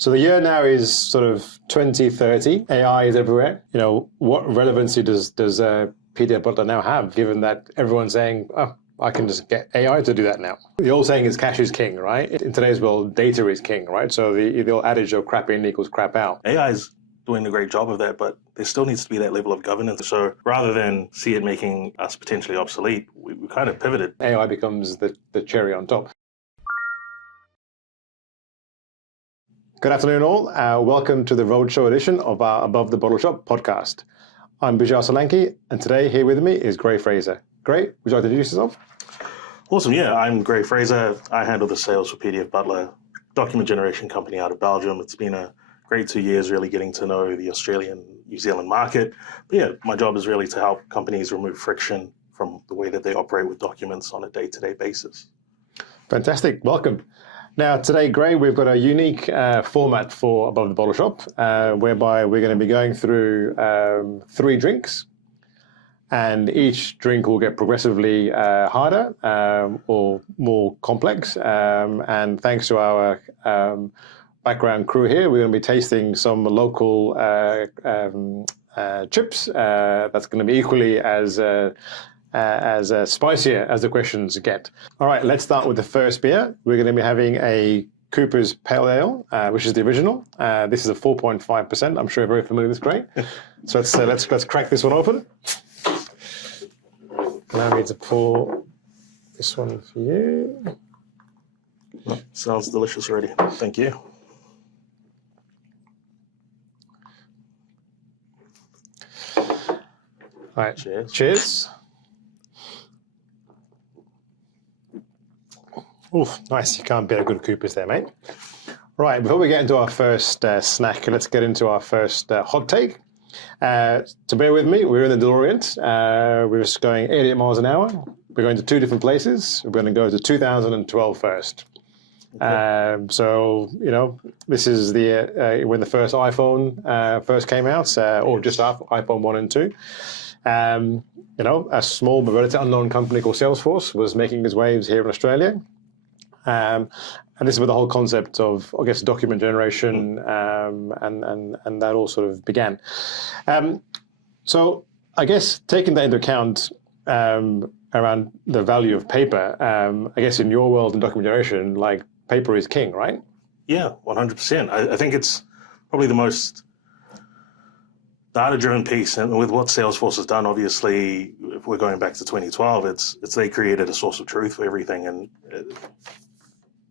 So the year now is sort of 2030. AI is everywhere. What relevancy does PDF Butler now have, given that everyone's saying, oh, I can just get AI to do that now? The old saying is cash is king, right? In today's world, data is king, right? So the old adage of crap in equals crap out. AI is doing a great job of that, but there still needs to be that level of governance. So rather than see it making us potentially obsolete, we kind of pivoted. AI becomes the cherry on top. Good afternoon, all. Welcome to the Roadshow edition of our Above the Bottle Shop podcast. I'm Bijar Solanki, and today here with me is Gray Fraser. Gray, would you like to introduce yourself? Awesome, yeah. I'm Gray Fraser. I handle the sales for PDF Butler, document generation company out of Belgium. It's been a great 2 years really getting to know the Australian, New Zealand market. But yeah, my job is really to help companies remove friction from the way that they operate with documents on a day-to-day basis. Fantastic. Welcome. Now, today, Gray, we've got a unique format for Above the Bottle Shop, whereby we're going to be going through 3 drinks, and each drink will get progressively harder or more complex. And thanks to our background crew here, we're going to be tasting some local chips. That's going to be equally as spicier as the questions get. All right, let's start with the first beer. We're going to be having a Cooper's Pale Ale, which is the original. This is a 4.5%. I'm sure you're very familiar with this, Gray. So let's crack this one open. Allow me to pour this one for you. Sounds delicious already. Thank you. All right, cheers. Cheers. Oof, nice. You can't beat a good Cooper's there, mate. Right, before we get into our first snack, let's get into our first hot take. To bear with me, we're in the DeLorean. We're just going 88 miles an hour. We're going to 2 different places. We're going to go to 2012 first. Okay. This is the when the first iPhone first came out, or just after iPhone 1 and 2. A small but relatively unknown company called Salesforce was making its waves here in Australia. And this is where the whole concept of, I guess, document generation and that all sort of began. So I guess taking that into account around the value of paper, I guess in your world in document generation, like paper is king, right? Yeah, 100%. I think it's probably the most data-driven piece, and with what Salesforce has done, obviously, if we're going back to 2012, it's they created a source of truth for everything, and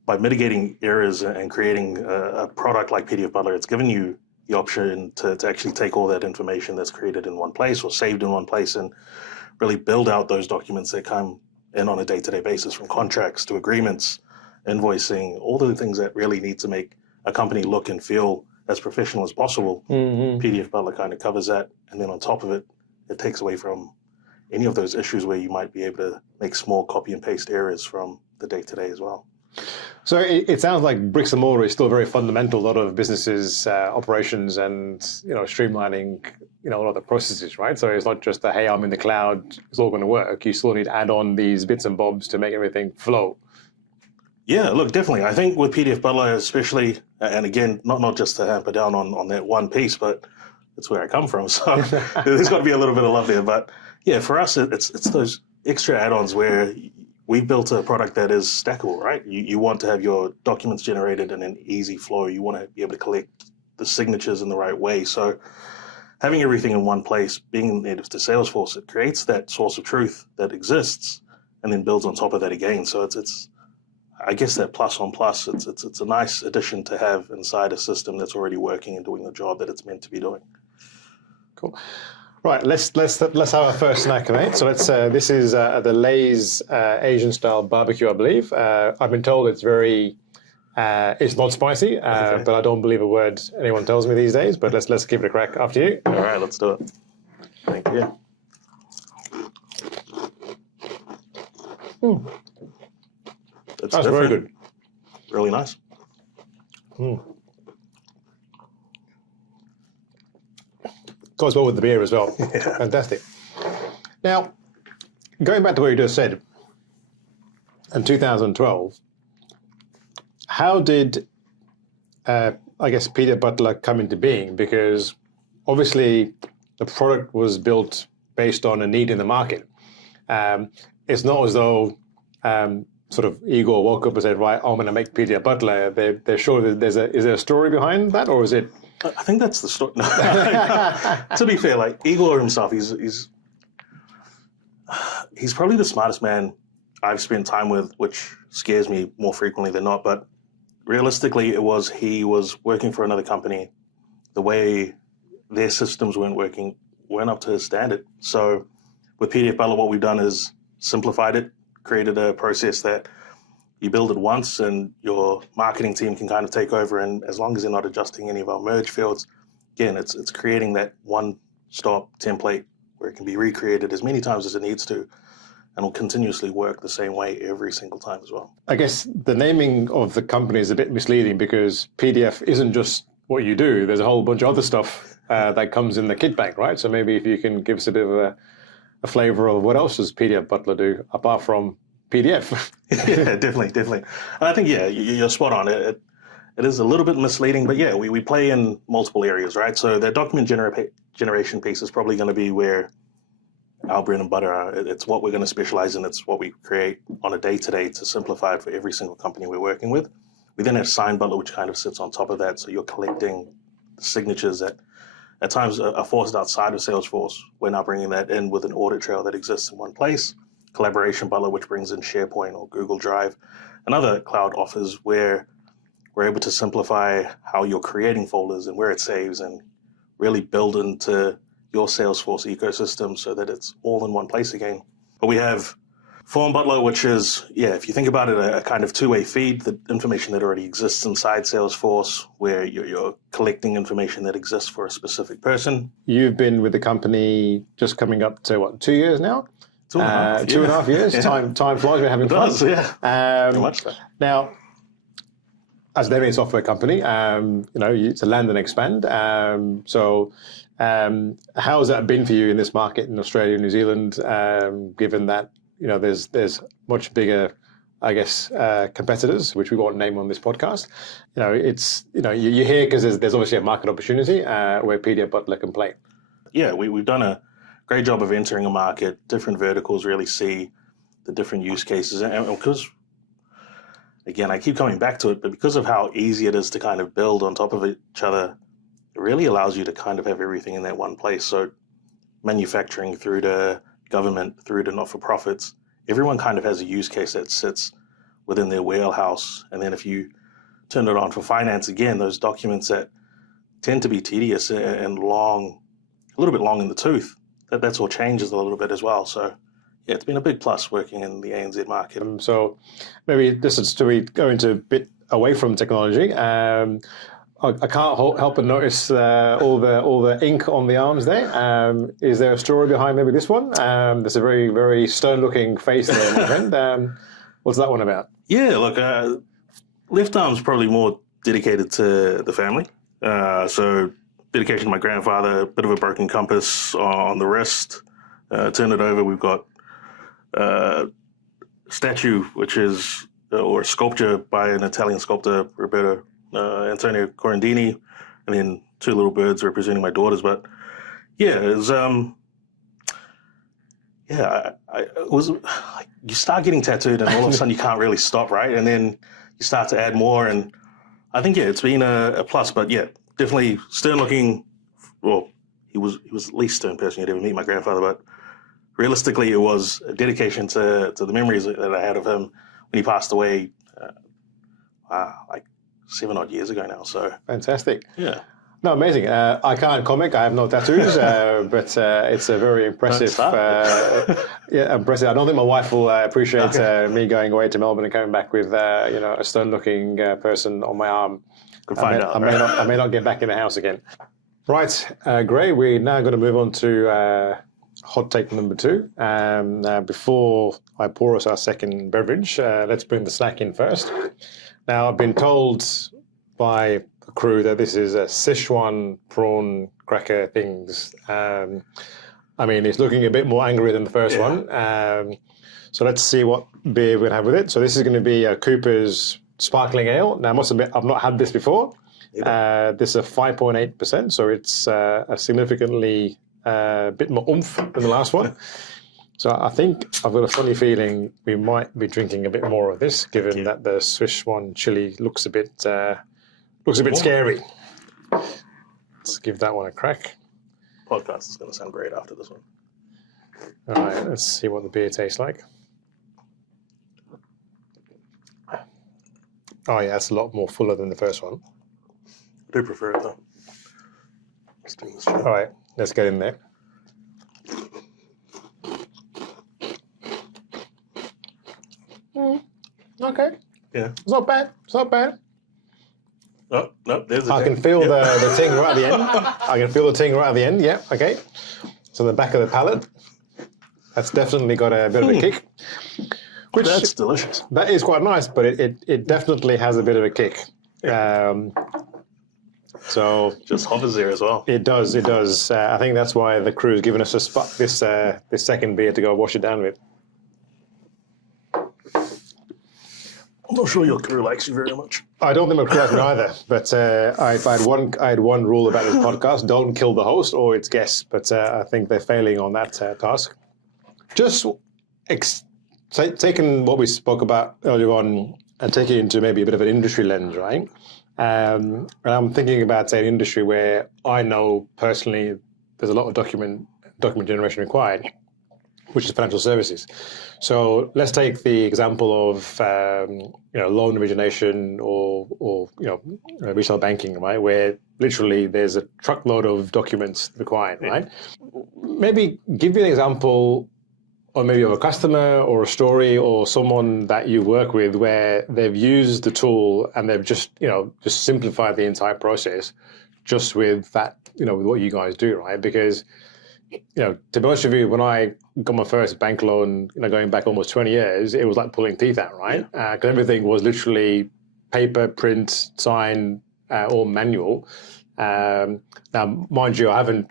by mitigating errors and creating a product like PDF Butler, it's given you the option to actually take all that information that's created in one place or saved in one place and really build out those documents that come in on a day-to-day basis, from contracts to agreements, invoicing, all the things that really need to make a company look and feel as professional as possible. Mm-hmm. PDF Butler kind of covers that, and then on top of it, it takes away from any of those issues where you might be able to make small copy and paste errors from the day-to-day as well. So it sounds like bricks and mortar is still very fundamental. A lot of businesses, operations, and streamlining, a lot of the processes, right? So it's not just hey, I'm in the cloud, it's all going to work. You still need to add on these bits and bobs to make everything flow. Yeah, look, definitely. I think with PDF Butler especially, and again, not just to hamper down on that one piece, but it's where I come from. So there's got to be a little bit of love there. But yeah, for us, it's those extra add-ons where we've built a product that is stackable, right? You want to have your documents generated in an easy flow. You want to be able to collect the signatures in the right way. So having everything in one place, being native to Salesforce, it creates that source of truth that exists and then builds on top of that again. So it's I guess that plus on plus, it's a nice addition to have inside a system that's already working and doing the job that it's meant to be doing. Cool. Right, let's have our first snack, mate. So this is the Lay's Asian style barbecue, I believe. I've been told it's it's not spicy, okay, but I don't believe a word anyone tells me these days. But let's give it a crack after you. All right, let's do it. Thank you. That's very good. Really nice. Goes well with the beer as well. Yeah. Fantastic. Now, going back to what you just said, in 2012, how did I guess, PDF Butler come into being? Because obviously the product was built based on a need in the market. It's not as though sort of Igor woke up and said, right, I'm going to make PDF Butler. They're sure that is there a story behind that, or is it? I think that's the story. No. To be fair, like Igor himself, he's probably the smartest man I've spent time with, which scares me more frequently than not. But realistically, he was working for another company. The way their systems weren't up to his standard. So with PDF Butler, what we've done is simplified it, created a process that you build it once and your marketing team can kind of take over. And as long as they're not adjusting any of our merge fields, again, it's creating that one-stop template where it can be recreated as many times as it needs to, and will continuously work the same way every single time as well. I guess the naming of the company is a bit misleading because PDF isn't just what you do. There's a whole bunch of other stuff that comes in the kit bag, right? So maybe if you can give us a bit of a flavor of what else does PDF Butler do apart from PDF? Yeah, definitely. And I think, yeah, you're spot on. It is a little bit misleading, but yeah, we play in multiple areas, right? So the document generation piece is probably going to be where our bread and butter are. It's what we're going to specialize in. It's what we create on a day-to-day to simplify it for every single company we're working with. We then have Sign Butler, which kind of sits on top of that. So you're collecting signatures that at times are forced outside of Salesforce. We're now bringing that in with an audit trail that exists in one place. Collaboration Butler, which brings in SharePoint or Google Drive and other cloud offers where we're able to simplify how you're creating folders and where it saves and really build into your Salesforce ecosystem so that it's all in one place again. But we have Form Butler, which is, yeah, if you think about it, a kind of two-way feed, the information that already exists inside Salesforce, where you're collecting information that exists for a specific person. You've been with the company just coming up to, what, 2 years now? 2.5 2 and a half years. Yeah. Time flies. We're having It fun. does, yeah. Very much so. Now, as an M&A software company, it's a land and expand. How has that been for you in this market in Australia and New Zealand, given that there's much bigger, I guess, competitors, which we won't name on this podcast. You hear because there's obviously a market opportunity where PDF Butler can play. Yeah, we've done a great job of entering a market. Different verticals really see the different use cases, and because, again, I keep coming back to it, but because of how easy it is to kind of build on top of each other, it really allows you to kind of have everything in that one place. So manufacturing through to government, through to not-for-profits, everyone kind of has a use case that sits within their wheelhouse. And then if you turn it on for finance, again, those documents that tend to be tedious and long, a little bit long in the tooth, that's all changes a little bit as well. So yeah, it's been a big plus working in the ANZ market. So maybe this is to go into a bit away from technology. I can't help but notice all the ink on the arms there. Is there a story behind maybe this one? There's a very, very stern-looking face there, my friend. What's that one about? Yeah, look, left arm's probably more dedicated to the family. So dedication to my grandfather, a bit of a broken compass on the wrist. Turn it over, we've got statue, which is, or a sculpture by an Italian sculptor, Roberto Antonio Corandini, and then two little birds representing my daughters. But yeah, it was, it was like you start getting tattooed and all of a sudden you can't really stop, right? And then you start to add more, and I think, yeah, it's been a plus. But yeah, definitely stern looking. Well, he was the least stern person you'd ever meet, my grandfather, but realistically, it was a dedication to the memories that I had of him when he passed away, like 7 odd years ago now. So fantastic. Yeah. No, amazing. I can't comic. I have no tattoos, but it's a very impressive. Impressive. I don't think my wife will appreciate me going away to Melbourne and coming back with a stern-looking person on my arm. I may not get back in the house again. Right, Gray. We're now going to move on to hot take number 2. Before I pour us our second beverage, let's bring the snack in first. Now, I've been told by the crew that this is a Sichuan prawn cracker things. It's looking a bit more angry than the first one. So let's see what beer we're going to have with it. So this is going to be a Cooper's Sparkling Ale. Now, I must admit, I've not had this before. This is a 5.8%, so it's a significantly bit more oomph than the last one. So I think I've got a funny feeling we might be drinking a bit more of this, given that the Swiss one chili looks a bit scary. Let's give that one a crack. Podcast is going to sound great after this one. All right, let's see what the beer tastes like. Oh yeah, it's a lot more fuller than the first one. I do prefer it though. Let's do this. All right, let's get in there. Okay. Yeah. It's not bad. It's not bad. Oh, no, there's a I can feel the ting right at the end. I can feel the ting right at the end. Yeah, okay. So the back of the palate. That's definitely got a bit of a kick. Which, that's delicious. That is quite nice, but it definitely has a bit of a kick. So just hovers there as well. It does. It does. I think that's why the crew's given us this second beer to go wash it down with. I'm not sure your crew likes you very much. I don't think my crew likes me either. But I had one rule about this podcast: don't kill the host or its guests. But I think they're failing on that task. Just taking what we spoke about earlier on and taking it into maybe a bit of an industry lens, right? And I'm thinking about, say, an industry where I know personally there's a lot of document generation required, which is financial services. So let's take the example of loan origination or retail banking, right, where literally there's a truckload of documents required, right? Maybe give me an example, or maybe of a customer or a story or someone that you work with where they've used the tool and they've just simplified the entire process just with that, with what you guys do, right? Because, to be honest with you, when I got my first bank loan, going back almost 20 years, it was like pulling teeth out, right? Because everything was literally paper, print, sign, or manual. Now, mind you, I haven't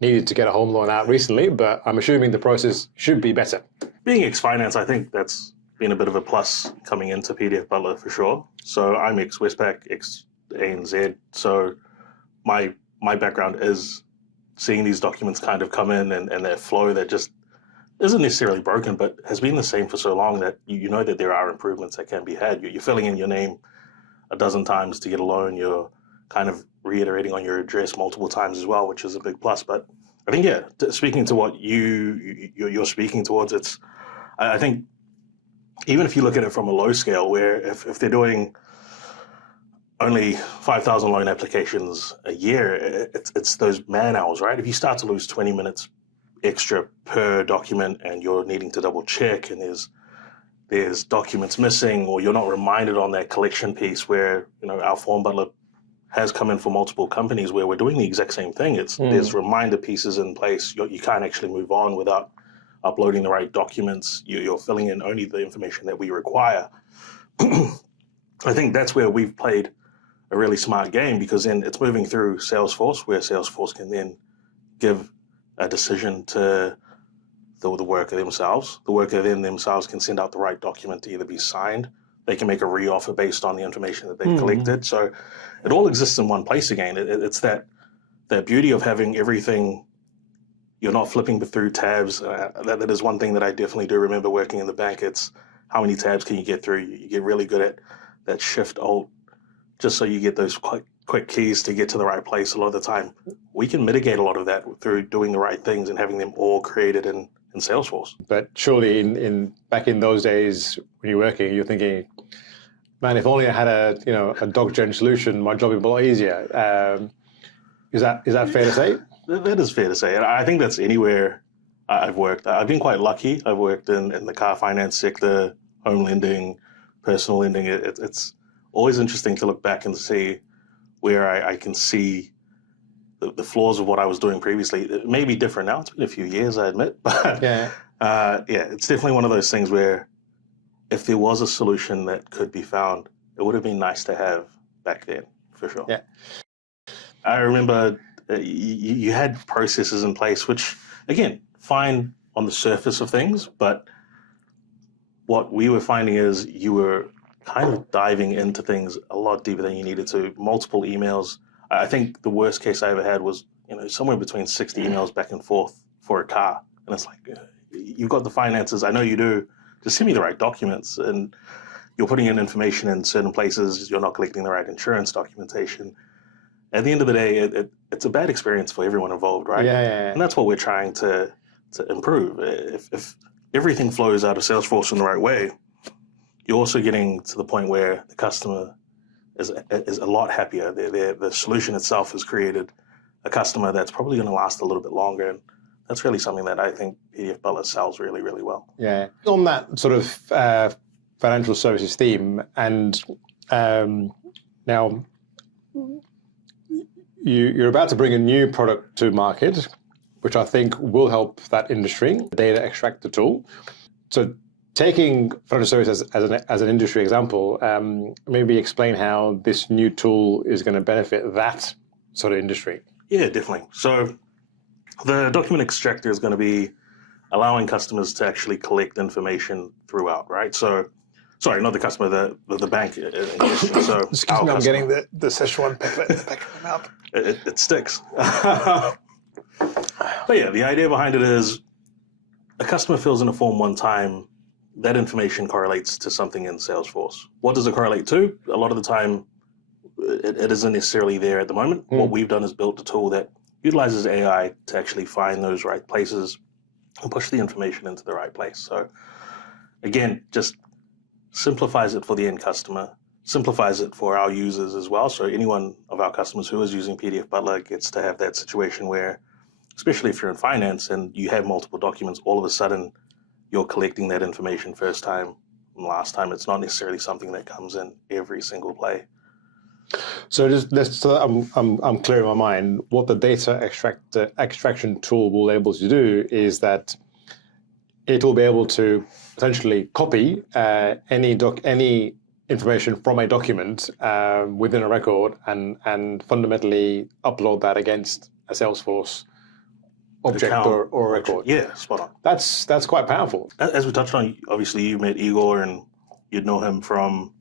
needed to get a home loan out recently, but I'm assuming the process should be better. Being ex-finance, I think that's been a bit of a plus coming into PDF Butler for sure. So I'm ex-Westpac, ex-ANZ. So my background is seeing these documents kind of come in and their flow that just isn't necessarily broken, but has been the same for so long that you know that there are improvements that can be had. You're filling in your name a dozen times to get a loan. You're kind of reiterating on your address multiple times as well, which is a big plus. But I think, speaking to what you're speaking towards, I think even if you look at it from a low scale, where if they're doing only 5,000 loan applications a year, it's those man hours, right? If you start to lose 20 minutes extra per document and you're needing to double check and there's documents missing, or you're not reminded on that collection piece where, our Form Butler has come in for multiple companies where we're doing the exact same thing. There's reminder pieces in place. You can't actually move on without uploading the right documents. You're filling in only the information that we require. I think that's where we've played a really smart game, because then it's moving through Salesforce, where Salesforce can then give a decision to the worker themselves. The worker then themselves can send out the right document to either be signed. They can make a re-offer based on the information that they've collected. So it all exists in one place again. It's that beauty of having everything. You're not flipping through tabs. That is one thing that I definitely do remember working in the bank. It's how many tabs can you get through? You get really good at that Shift-Alt, just so you get those quick keys to get to the right place a lot of the time. We can mitigate a lot of that through doing the right things and having them all created in Salesforce. But surely in back in those days when you're working, you're thinking, man, if only I had a doc gen solution, my job would be a lot easier. Is that fair to say? That is fair to say. And I think that's anywhere I've worked. I've been quite lucky. I've worked in the car finance sector, home lending, personal lending. It's always interesting to look back and see where I can see the flaws of what I was doing previously. It may be different now. It's been a few years, I admit. But it's definitely one of those things where if there was a solution that could be found, it would have been nice to have back then, for sure. Yeah. I remember you had processes in place, which, again, fine on the surface of things, but what we were finding is you were kind of diving into things a lot deeper than you needed to. Multiple emails. I think the worst case I ever had was, somewhere between 60 emails back and forth for a car. And it's like, you've got the finances. I know you do. Just send me the right documents. And you're putting in information in certain places. You're not collecting the right insurance documentation. At the end of the day, it's a bad experience for everyone involved, right? Yeah. And that's what we're trying to improve. If everything flows out of Salesforce in the right way, you're also getting to the point where the customer is a lot happier. The solution itself has created a customer that's probably going to last a little bit longer. And that's really something that I think PDF Butler sells really, really well. Yeah. On that sort of financial services theme, and now you're about to bring a new product to market, which I think will help that industry, the data extractor tool. So taking financial services as an industry example, maybe explain how this new tool is going to benefit that sort of industry. Yeah, definitely. So the document extractor is going to be allowing customers to actually collect information throughout, right? So, sorry, not the customer, the bank in question. So excuse me, I'm getting the Szechuan pepper in the back of my mouth. It sticks. But yeah, the idea behind it is a customer fills in a form one time, that information correlates to something in Salesforce. What does it correlate to? A lot of the time, it isn't necessarily there at the moment. What we've done is built a tool that utilizes AI to actually find those right places and push the information into the right place. So again, just simplifies it for the end customer, simplifies it for our users as well. So anyone of our customers who is using PDF Butler gets to have that situation where, especially if you're in finance and you have multiple documents, all of a sudden you're collecting that information first time and last time. It's not necessarily something that comes in every single play. So I'm clear in my mind. What the data extraction tool will be able to do is that it will be able to essentially copy any information from a document within a record and fundamentally upload that against a Salesforce object or record. Yeah, spot on. That's quite powerful. As we touched on, obviously you met Igor and you'd know him from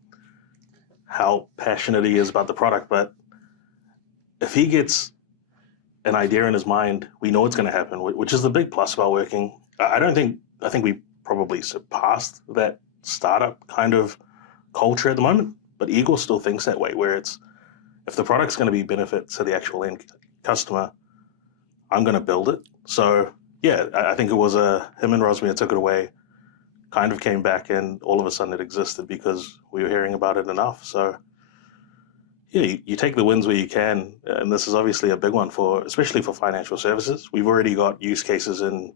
how passionate he is about the product, but if he gets an idea in his mind, we know it's going to happen, which is the big plus about working. I think we probably surpassed that startup kind of culture at the moment, but Igor still thinks that way, where it's, if the product's going to be benefit to the actual end customer, I'm going to build it. So yeah, I think it was him and Rosmir took it away, kind of came back, and all of a sudden it existed because we were hearing about it enough. So yeah, you take the wins where you can, and this is obviously a big one especially for financial services. We've already got use cases in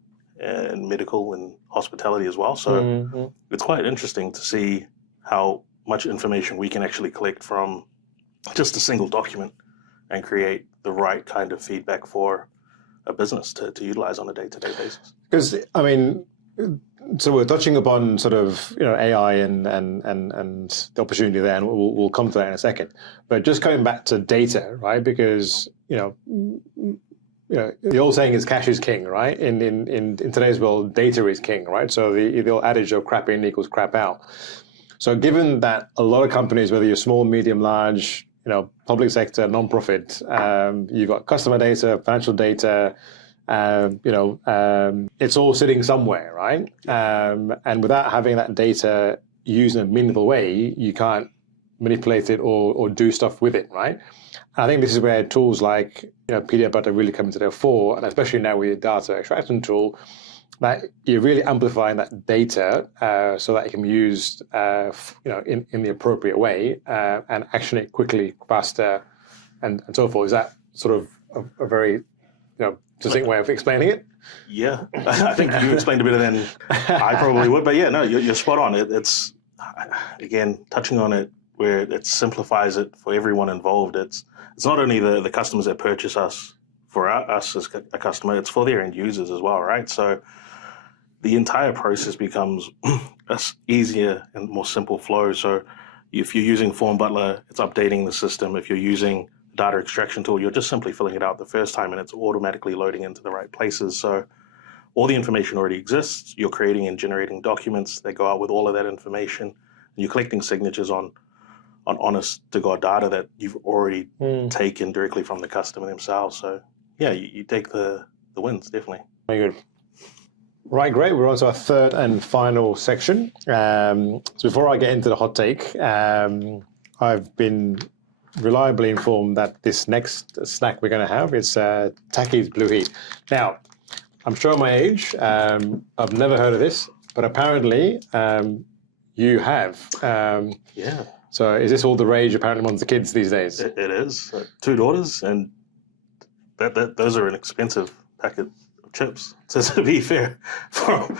medical and hospitality as well. So it's quite interesting to see how much information we can actually collect from just a single document and create the right kind of feedback for a business to utilize on a day-to-day basis. Because, I mean, so we're touching upon sort of AI and the opportunity there, and we'll come to that in a second. But just going back to data, right? Because the old saying is cash is king, right? In today's world, data is king, right? So the old adage of crap in equals crap out. So given that a lot of companies, whether you're small, medium, large, public sector, non-profit, you've got customer data, financial data, it's all sitting somewhere, right? And without having that data used in a meaningful way, you can't manipulate it or do stuff with it, right? And I think this is where tools like PDF Butler really come into their fore, and especially now with the data extraction tool, that you're really amplifying that data so that it can be used in the appropriate way and action it quickly, faster, and so forth. Is that sort of a very succinct way of explaining it? Yeah, I think you explained it better than I probably would. But yeah, no, you're spot on. It's again touching on it where it simplifies it for everyone involved. It's not only the customers that purchase us for us as a customer, it's for their end users as well, right? So the entire process becomes easier and more simple flow. So if you're using Form Butler, it's updating the system. If you're using data extraction tool, you're just simply filling it out the first time and it's automatically loading into the right places. So all the information already exists. You're creating and generating documents that go out with all of that information. You're collecting signatures on honest to God data that you've already taken directly from the customer themselves. So yeah, you take the wins, definitely. Very good. Right, great. We're on to our third and final section. So before I get into the hot take, I've been reliably informed that this next snack we're going to have is Takki's Blue Heat. Now, I'm showing my age. I've never heard of this, but apparently you have. Yeah. So is this all the rage apparently among the kids these days? It is. 2 daughters, and those are an expensive packet of chips. So to be fair, for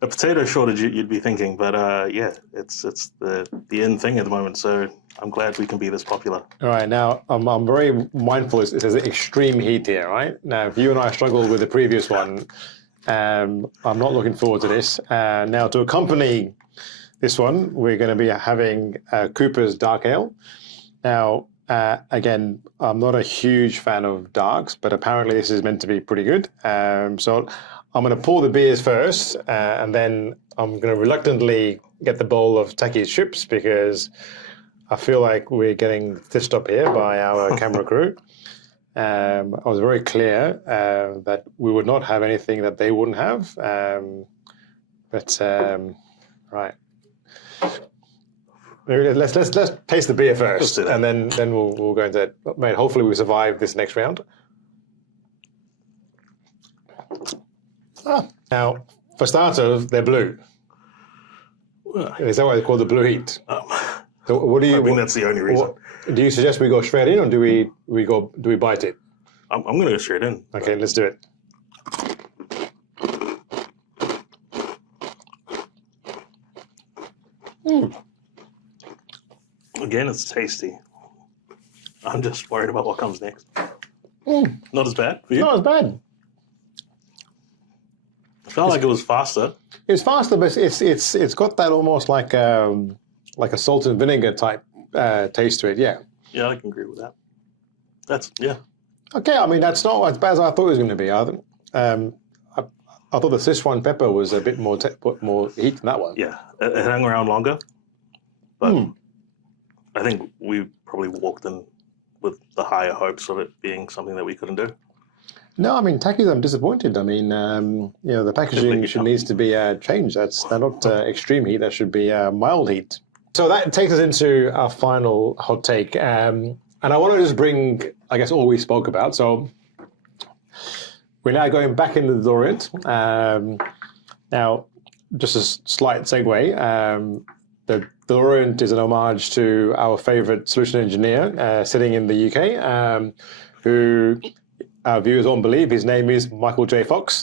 a potato shortage, you'd be thinking, but yeah, it's the in thing at the moment. So I'm glad we can be this popular. All right, now I'm very mindful. It says extreme heat here, right? Now, if you and I struggled with the previous one, I'm not looking forward to this. Now, to accompany this one, we're going to be having Cooper's Dark Ale. Now, again, I'm not a huge fan of darks, but apparently this is meant to be pretty good. So I'm going to pour the beers first, and then I'm going to reluctantly get the bowl of Takki's chips because I feel like we're getting stitched up here by our camera crew. I was very clear that we would not have anything that they wouldn't have. Right. Maybe let's taste the beer first, and then we'll go into it. Mate, hopefully we survive this next round. Now, for starters, they're blue. Is that why they're called the Blue Heat? So what do you? I think that's the only reason. Do you suggest we go straight in, or do we bite it? I'm going to go straight in. Okay, let's do it. Again, it's tasty. I'm just worried about what comes next. Not as bad for you? Not as bad. I felt like it was faster. It's faster, but it's got that almost like a salt and vinegar type taste to it. Yeah. Yeah, I can agree with that. Yeah. Okay, I mean that's not as bad as I thought it was going to be. I thought the Sichuan pepper was a bit more heat than that one. Yeah, it hung around longer, but I think we probably walked in with the higher hopes of it being something that we couldn't do. No, I mean, Takki's, I'm disappointed. I mean, the packaging needs to be changed. That's not extreme heat. That should be mild heat. So that takes us into our final hot take. And I want to just bring, I guess, all we spoke about. So we're now going back into the DeLorean. Now, just a slight segue. The DeLorean is an homage to our favorite solution engineer sitting in the UK, who our viewers won't believe his name is Michael J. Fox.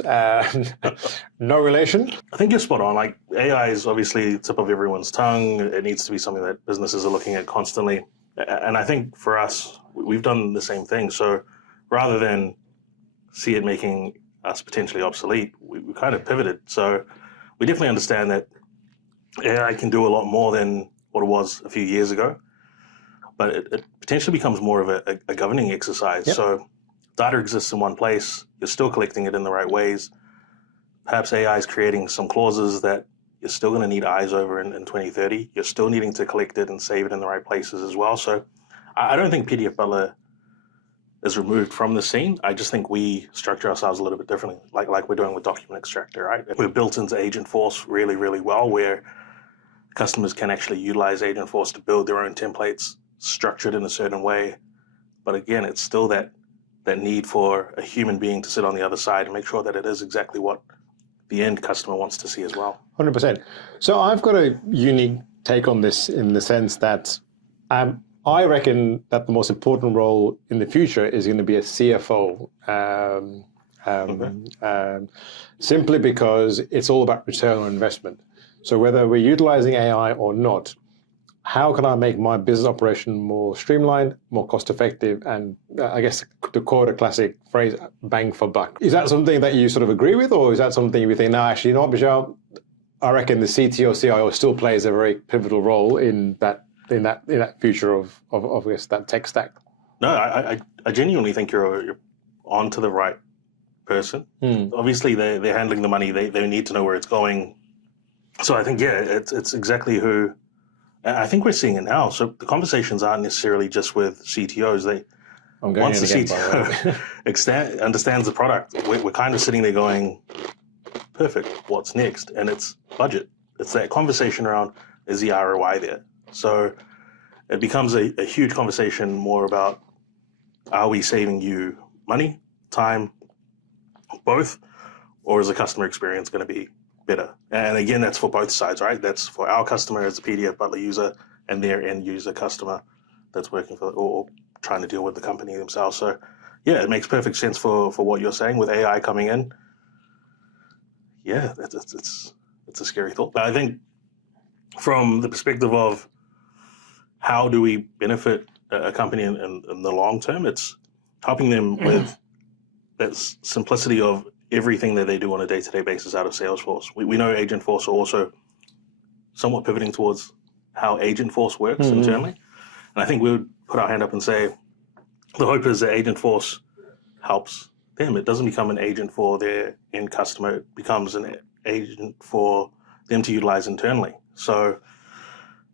No relation. I think you're spot on. Like AI is obviously the tip of everyone's tongue. It needs to be something that businesses are looking at constantly. And I think for us, we've done the same thing. So rather than see it making us potentially obsolete, we kind of pivoted. So we definitely understand that AI can do a lot more than what it was a few years ago, but it potentially becomes more of a governing exercise. Yep. So data exists in one place, you're still collecting it in the right ways. Perhaps AI is creating some clauses that you're still going to need eyes over in 2030. You're still needing to collect it and save it in the right places as well. So I don't think PDF Butler is removed from the scene. I just think we structure ourselves a little bit differently, like we're doing with Document Extractor, right? We're built into Agentforce really, really well, where customers can actually utilize Agentforce to build their own templates, structured in a certain way. But again, it's still that need for a human being to sit on the other side and make sure that it is exactly what the end customer wants to see as well. 100%. So I've got a unique take on this in the sense that I reckon that the most important role in the future is going to be a CFO, simply because it's all about return on investment. So whether we're utilizing AI or not, how can I make my business operation more streamlined, more cost effective, and I guess to quote a classic phrase, bang for buck. Is that something that you sort of agree with, or is that something you think, no, actually, you know what, Michelle, I reckon the CTO, CIO still plays a very pivotal role in that future of I guess that tech stack? No, I genuinely think you're onto the right person. Obviously, they're handling the money. They need to know where it's going. So I think, yeah, it's exactly who And I think we're seeing it now. So the conversations aren't necessarily just with CTOs. Once the CTO understands the product, we're kind of sitting there going, perfect, what's next? And it's budget. It's that conversation around, is the ROI there? So it becomes a huge conversation more about, are we saving you money, time, both, or is the customer experience going to be better? And again, that's for both sides, right? That's for our customer as a PDF Butler user and their end user customer that's working for or trying to deal with the company themselves. So yeah, it makes perfect sense for what you're saying with AI coming in. Yeah, it's a scary thought. But I think from the perspective of how do we benefit a company in the long term, it's helping them with that simplicity of everything that they do on a day-to-day basis out of Salesforce. We know Agentforce are also somewhat pivoting towards how Agentforce works internally. And I think we would put our hand up and say, the hope is that Agentforce helps them. It doesn't become an agent for their end customer. It becomes an agent for them to utilize internally. So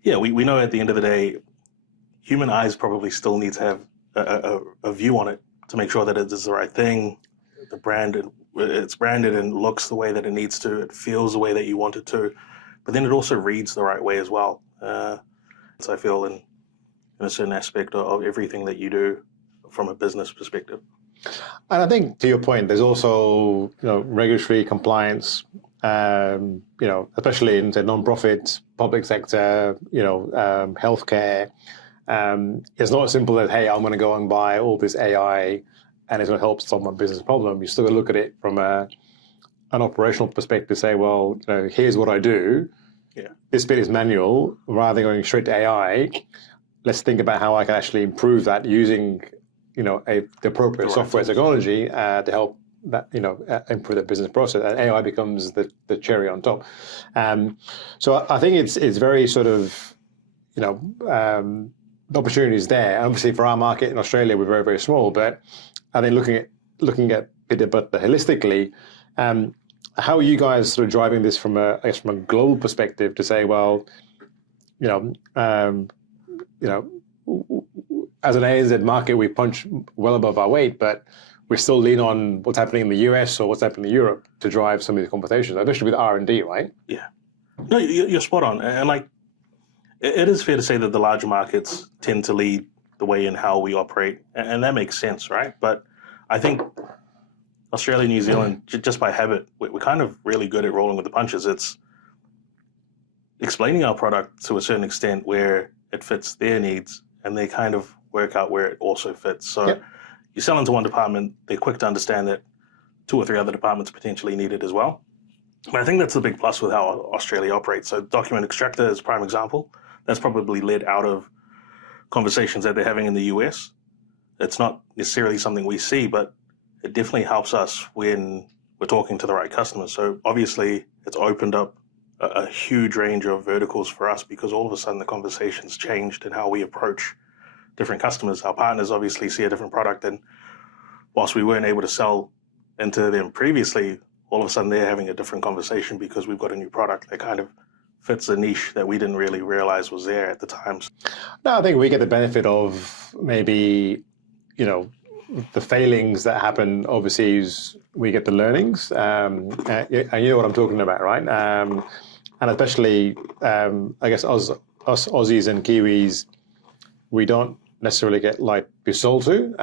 yeah, we know at the end of the day, human eyes probably still need to have a view on it to make sure that it is the right thing. It's branded and looks the way that it needs to. It feels the way that you want it to. But then it also reads the right way as well. So I feel in a certain aspect of everything that you do from a business perspective. And I think to your point, there's also regulatory compliance, especially in the non-profit, public sector, healthcare. It's not as simple as, hey, I'm going to go and buy all this AI and it's going to help solve my business problem. You still got to look at it from an operational perspective, say, well, here's what I do. Yeah. This bit is manual. Rather than going straight to AI, let's think about how I can actually improve that using, the appropriate software technology to help that, improve the business process. And AI becomes the cherry on top. So I think it's very sort of, the opportunity is there. Obviously, for our market in Australia, we're very, very small. But I think looking at PDF Butler holistically, how are you guys sort of driving this from a global perspective to say, well, as an ANZ market, we punch well above our weight, but we still lean on what's happening in the US or what's happening in Europe to drive some of these conversations, especially with R&D, right? Yeah. No, you're spot on. And it is fair to say that the larger markets tend to lead the way in how we operate, and that makes sense, right? But I think Australia, New Zealand, just by habit, we're kind of really good at rolling with the punches. It's explaining our product to a certain extent where it fits their needs, and they kind of work out where it also fits. So you sell into one department, they're quick to understand that 2 or 3 other departments potentially need it as well. But I think that's the big plus with how Australia operates. So document extractor is a prime example. That's probably led out of conversations that they're having in the US. It's not necessarily something we see, but it definitely helps us when we're talking to the right customers. So obviously it's opened up a huge range of verticals for us because all of a sudden the conversation's changed in how we approach different customers. Our partners obviously see a different product, and whilst we weren't able to sell into them previously, all of a sudden they're having a different conversation because we've got a new product that kind of fits a niche that we didn't really realize was there at the time. No, I think we get the benefit of maybe, the failings that happen overseas, we get the learnings. And you know what I'm talking about, right? And especially, I guess us Aussies and Kiwis, we don't necessarily get be sold to.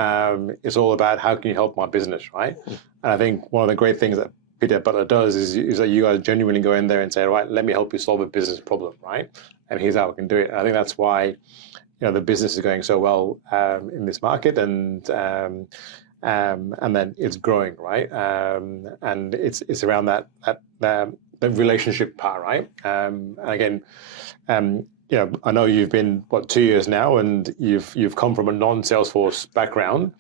It's all about how can you help my business, right? And I think one of the great things that PDF Butler does is that you guys genuinely go in there and say, right, let me help you solve a business problem, right? And here's how we can do it. And I think that's why the business is going so well in this market, and then it's growing, right? And it's around that the relationship part, right? And again, I know you've been 2 years now, and you've come from a non-Salesforce background,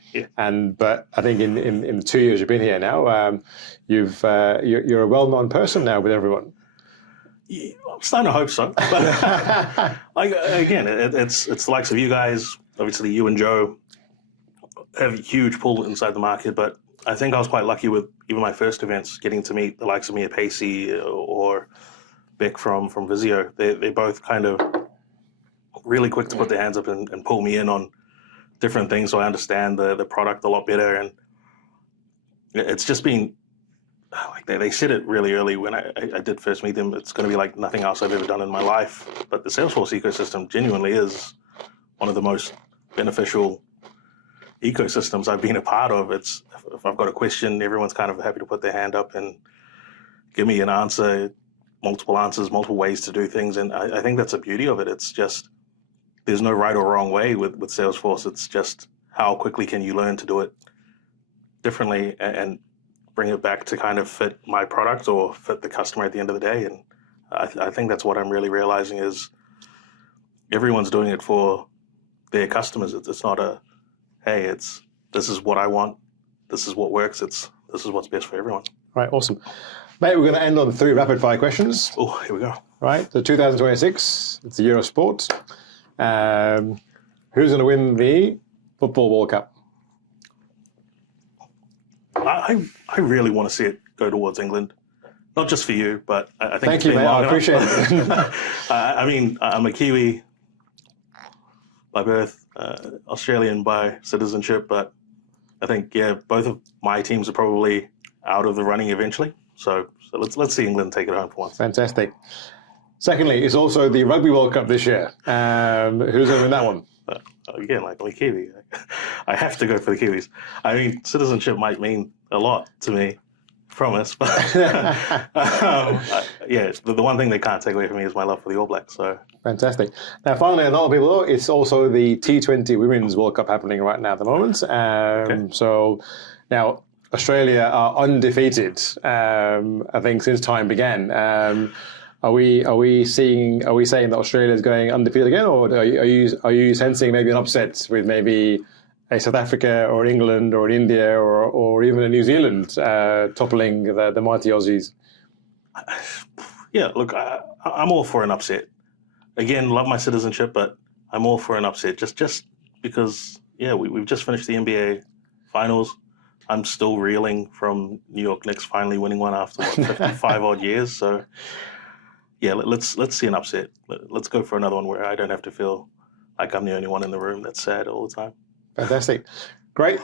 but I think in the 2 years you've been here now, you're a well-known person now with everyone. Yeah, I'm starting to hope so. But again, it's the likes of you guys. Obviously, you and Joe have a huge pull inside the market, but I think I was quite lucky with even my first events, getting to meet the likes of Mia Pacey or Beck from Visio. They both kind of really quick to put their hands up and pull me in on different things, so I understand the product a lot better. And it's just been like they said it really early when I did first meet them. It's going to be like nothing else I've ever done in my life. But the Salesforce ecosystem genuinely is one of the most beneficial ecosystems I've been a part of. It's if I've got a question, everyone's kind of happy to put their hand up and give me an answer, multiple answers, multiple ways to do things. And I think that's the beauty of it. It's just there's no right or wrong way with Salesforce. It's just how quickly can you learn to do it differently and bring it back to kind of fit my product or fit the customer at the end of the day. And I think that's what I'm really realizing is everyone's doing it for their customers. It's not a, hey, this is what I want. This is what works. This is what's best for everyone. Right, awesome. Mate, we're going to end on 3 rapid fire questions. Oh, here we go. Right, so 2026, it's the year of sport. Who's going to win the Football World Cup? I really want to see it go towards England. Not just for you, but I think... Thank you, mate. I appreciate it. I mean, I'm a Kiwi by birth, Australian by citizenship, but I think, yeah, both of my teams are probably out of the running eventually. So let's see England take it home for once. Fantastic. Secondly, it's also the Rugby World Cup this year. Who's going to win that one? Again, like I'm a Kiwi. I have to go for the Kiwis. I mean, citizenship might mean a lot to me, promise. But yeah, the one thing they can't take away from me is my love for the All Blacks. So fantastic. Now, finally, a lot of people know it's also the T20 Women's World Cup happening right now at the moment. Okay. So now Australia are undefeated. I think since time began. Are we saying that Australia is going undefeated again, or are you sensing maybe an upset with maybe a South Africa or England or India or even a New Zealand toppling the mighty Aussies? Yeah, look, I'm all for an upset. Again, love my citizenship, but I'm all for an upset just because yeah, we've just finished the NBA Finals. I'm still reeling from New York Knicks finally winning one after 55 odd years. So. Yeah, let's see an upset. Let's go for another one where I don't have to feel like I'm the only one in the room that's sad all the time. Fantastic. Great.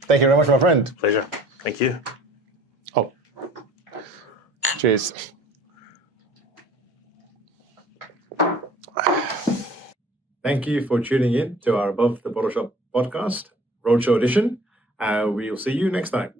Thank you very much, my friend. Pleasure. Thank you. Oh. Cheers. Thank you for tuning in to our Above the Bottle Shop podcast, Roadshow edition. We'll see you next time.